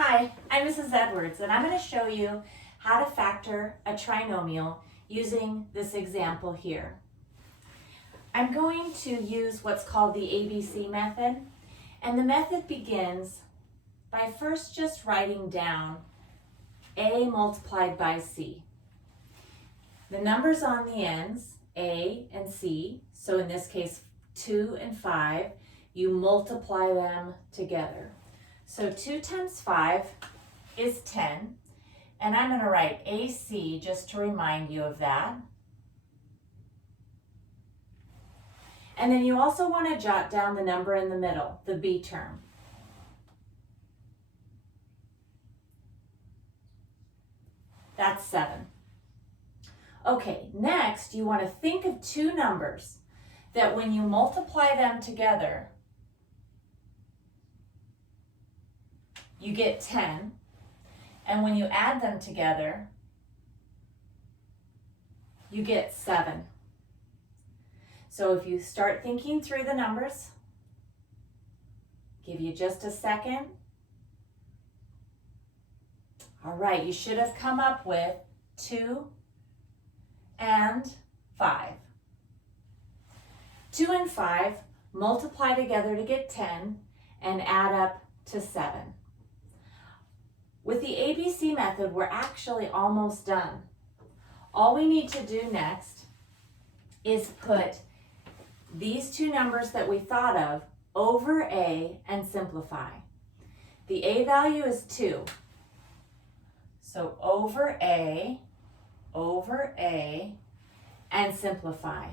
Hi, I'm Mrs. Edwards, and I'm going to show you how to factor a trinomial using this example here. I'm going to use what's called the ABC method, and the method begins by first just writing down A multiplied by C. The numbers on the ends, A and C, so in this case 2 and 5, you multiply them together. So 2 times 5 is 10, and I'm going to write AC just to remind you of that. And then you also want to jot down the number in the middle, the B term. That's 7. Okay, next you want to think of two numbers that when you multiply them together, you get 10, and when you add them together, you get 7. So if you start thinking through the numbers, give you just a second. All right, you should have come up with 2 and 5. 2 and 5 multiply together to get 10 and add up to 7. With the ABC method, we're actually almost done. All we need to do next is put these two numbers that we thought of over A and simplify. The A value is 2. So over A, and simplify.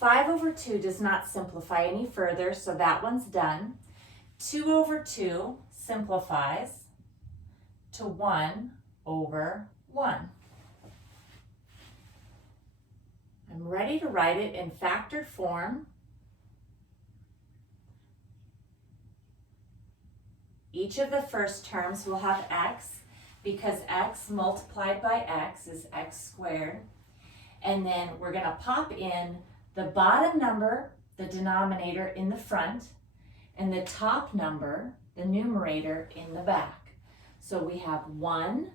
5 over 2 does not simplify any further, so that one's done. 2 over 2 simplifies to 1 over 1. I'm ready to write it in factored form. Each of the first terms will have x, because x multiplied by x is x squared. And then we're going to pop in the bottom number, the denominator, in the front, and the top number, the numerator, in the back. So we have 1x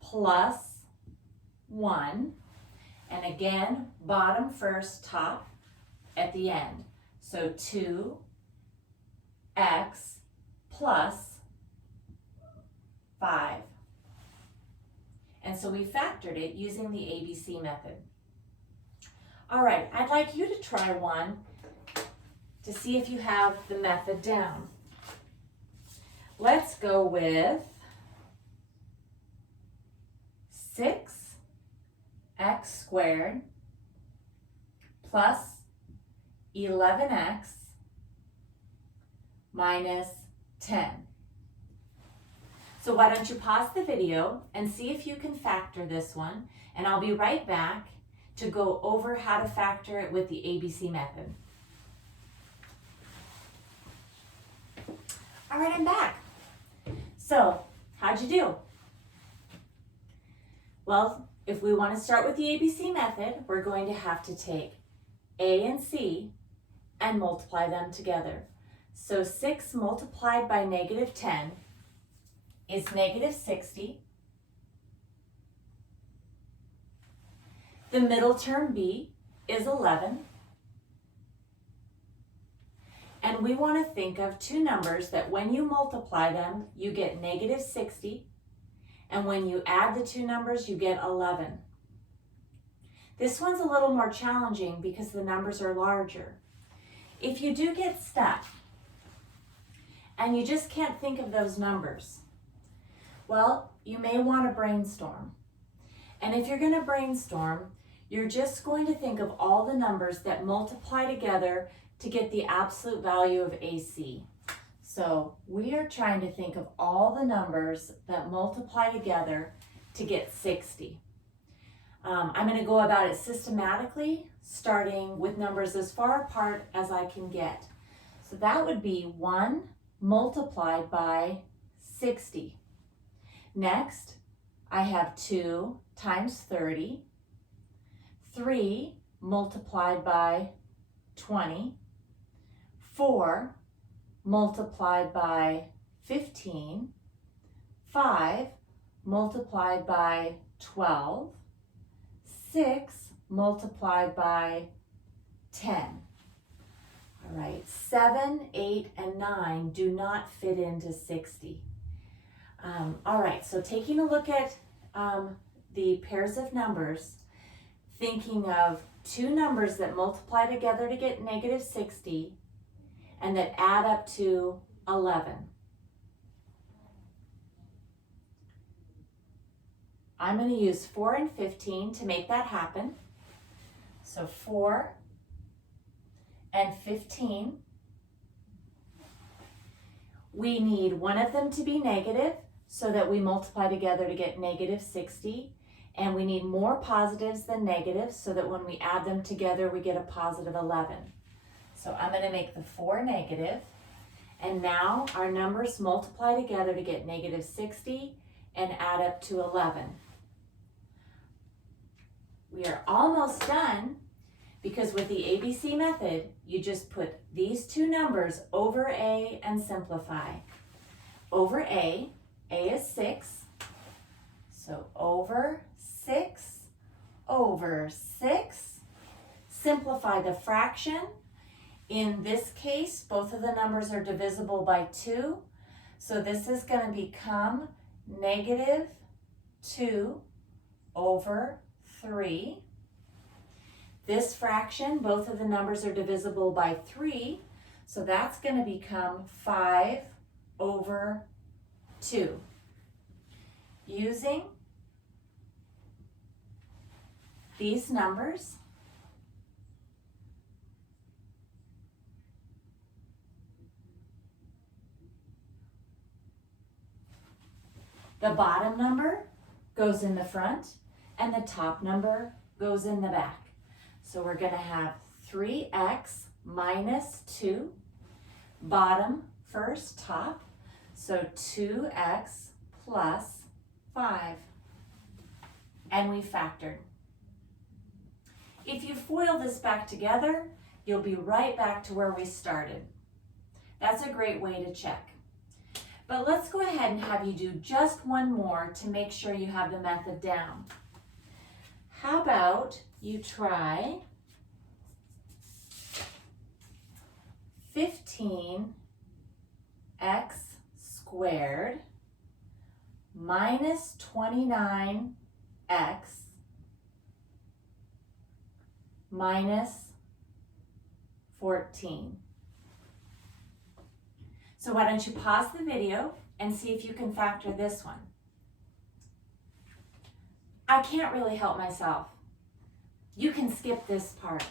plus 1, and again, bottom first, top at the end. So 2x plus 5. And so we factored it using the ABC method. All right, I'd like you to try one to see if you have the method down. Let's go with 6x squared plus 11x minus 10. So why don't you pause the video and see if you can factor this one, and I'll be right back to go over how to factor it with the ABC method. All right, I'm back. So, how'd you do? Well, if we want to start with the ABC method, we're going to have to take A and C and multiply them together. So 6 multiplied by negative 10 is negative 60. The middle term B is 11. And we want to think of two numbers that when you multiply them, you get negative 60. And when you add the two numbers, you get 11. This one's a little more challenging because the numbers are larger. If you do get stuck and you just can't think of those numbers, well, you may want to brainstorm. And if you're going to brainstorm, you're just going to think of all the numbers that multiply together to get the absolute value of AC. So we are trying to think of all the numbers that multiply together to get 60. I'm going to go about it systematically, starting with numbers as far apart as I can get. So that would be 1 multiplied by 60. Next, I have 2 times 30, 3 multiplied by 20, 4 multiplied by 15, 5 multiplied by 12, 6 multiplied by 10. All right, 7, 8, and 9 do not fit into 60. All right, so taking a look at the pairs of numbers, thinking of two numbers that multiply together to get negative 60 and that add up to 11. I'm going to use 4 and 15 to make that happen. So 4 and 15. We need one of them to be negative so that we multiply together to get negative 60. And we need more positives than negatives so that when we add them together, we get a positive 11. So I'm going to make the 4 negative. And now our numbers multiply together to get negative 60 and add up to 11. We are almost done because with the ABC method, you just put these two numbers over A and simplify. Over A is 6. So over 6 over 6. Simplify the fraction. In this case, both of the numbers are divisible by 2. So this is going to become negative 2 over 3. This fraction, both of the numbers are divisible by 3. So that's going to become 5 over 2. Using these numbers, the bottom number goes in the front and the top number goes in the back. So we're going to have 3x minus 2, bottom first, top, so 2x plus 5. And we factored. If you FOIL this back together, you'll be right back to where we started. That's a great way to check. But let's go ahead and have you do just one more to make sure you have the method down. How about you try 15x squared minus 29x minus 14. So why don't you pause the video and see if you can factor this one. I can't really help myself. You can skip this part.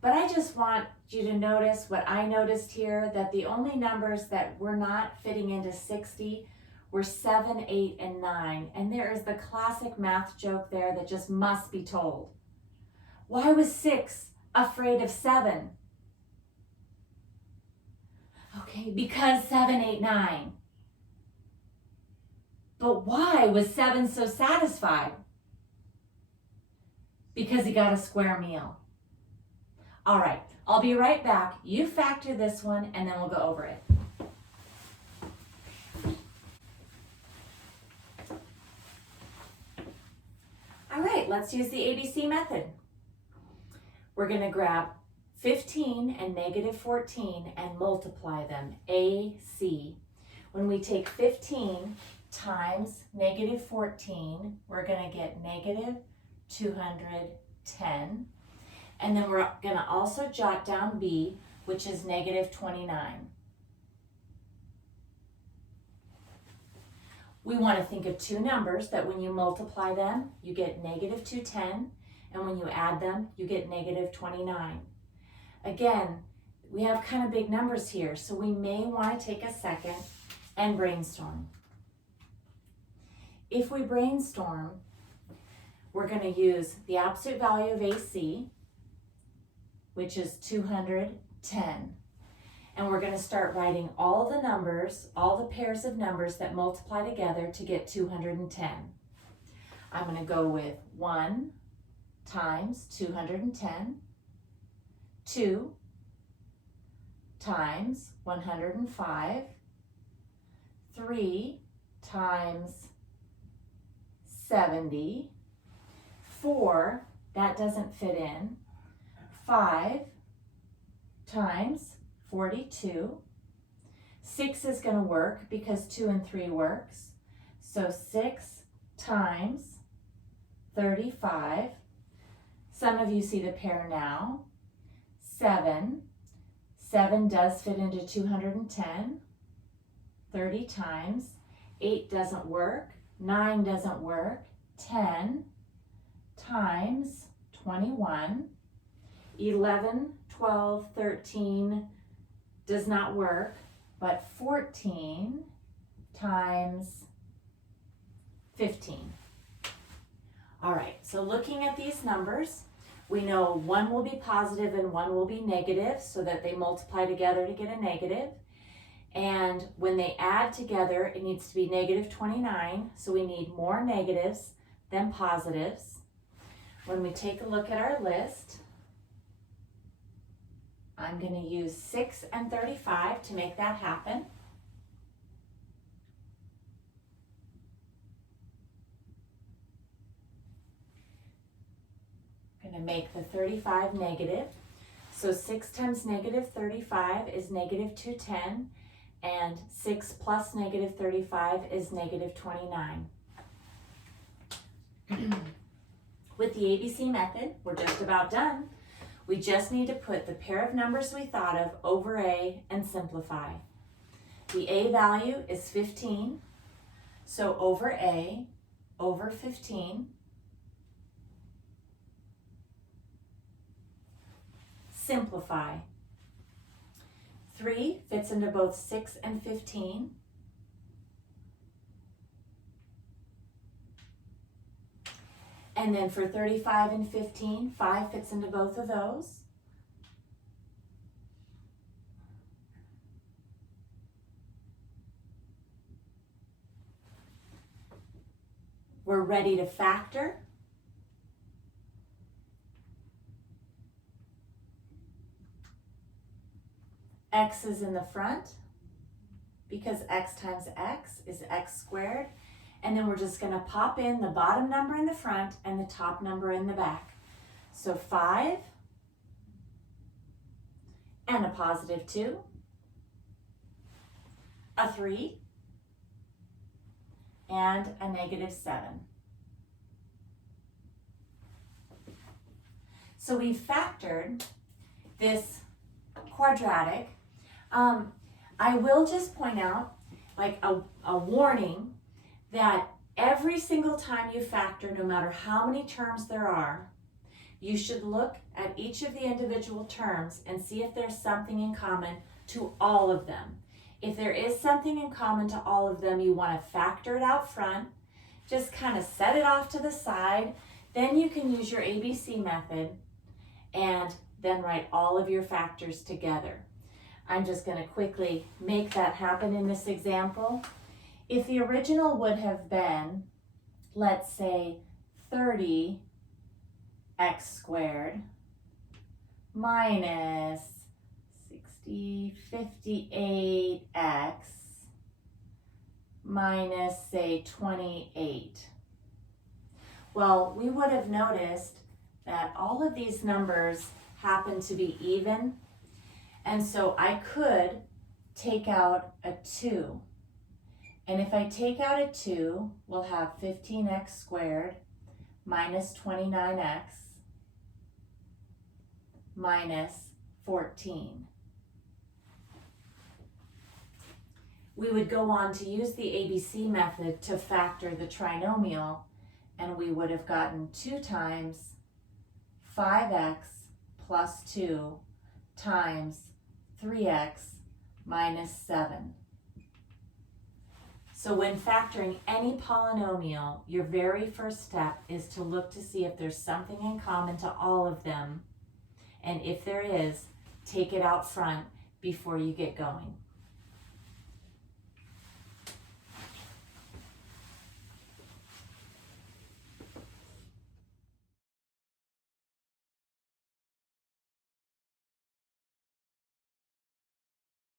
But I just want you to notice what I noticed here, that the only numbers that were not fitting into 60 were 7, 8, and 9. And there is the classic math joke there that just must be told. Why was 6 afraid of 7? Okay, because 7, 8, 9. But why was 7 so satisfied? Because he got a square meal. All right, I'll be right back. You factor this one and then we'll go over it. All right, let's use the ABC method. We're going to grab 15 and negative 14 and multiply them, AC. When we take 15 times negative 14, we're going to get negative 210. And then we're going to also jot down B, which is negative 29. We want to think of two numbers that when you multiply them, you get negative 210, and when you add them, you get negative 29. Again, we have kind of big numbers here, so we may want to take a second and brainstorm. If we brainstorm, we're going to use the absolute value of AC, which is 210. And we're going to start writing all the numbers, all the pairs of numbers that multiply together to get 210. I'm going to go with 1 times 210, 2 times 105. 3 times 70. 4, that doesn't fit in. 5 times 42. 6 is going to work because 2 and 3 works. So 6 times 35. Some of you see the pair now. 7. 7 does fit into 210. 30 times. 8 doesn't work. 9 doesn't work. 10 times 21. 11, 12, 13 does not work, but 14 times 15. All right, so looking at these numbers, we know one will be positive and one will be negative, so that they multiply together to get a negative. And when they add together, it needs to be negative 29, so we need more negatives than positives. When we take a look at our list, I'm going to use 6 and 35 to make that happen. I'm going to make the 35 negative. So 6 times negative 35 is negative 210, and 6 plus negative 35 is negative 29. With the ABC method, we're just about done. We just need to put the pair of numbers we thought of over A and simplify. The A value is 15, so over A over 15. Simplify. 3 fits into both 6 and 15. And then for 35 and 15, 5 fits into both of those. We're ready to factor. X is in the front because x times x is x squared. And then we're just going to pop in the bottom number in the front and the top number in the back. So 5 and a positive 2, a 3, and a negative 7. So we've factored this quadratic. I will just point out, like a warning, that every single time you factor, no matter how many terms there are, you should look at each of the individual terms and see if there's something in common to all of them. If there is something in common to all of them, you want to factor it out front, just kind of set it off to the side, then you can use your ABC method and then write all of your factors together. I'm just going to quickly make that happen in this example. If the original would have been, let's say, 30x squared minus 58x minus, say, 28. Well, we would have noticed that all of these numbers happen to be even, and so I could take out a 2. And if I take out a 2, we'll have 15x squared minus 29x minus 14. We would go on to use the ABC method to factor the trinomial, and we would have gotten 2 times 5x plus 2 times 3x minus 7. So when factoring any polynomial, your very first step is to look to see if there's something in common to all of them. And if there is, take it out front before you get going.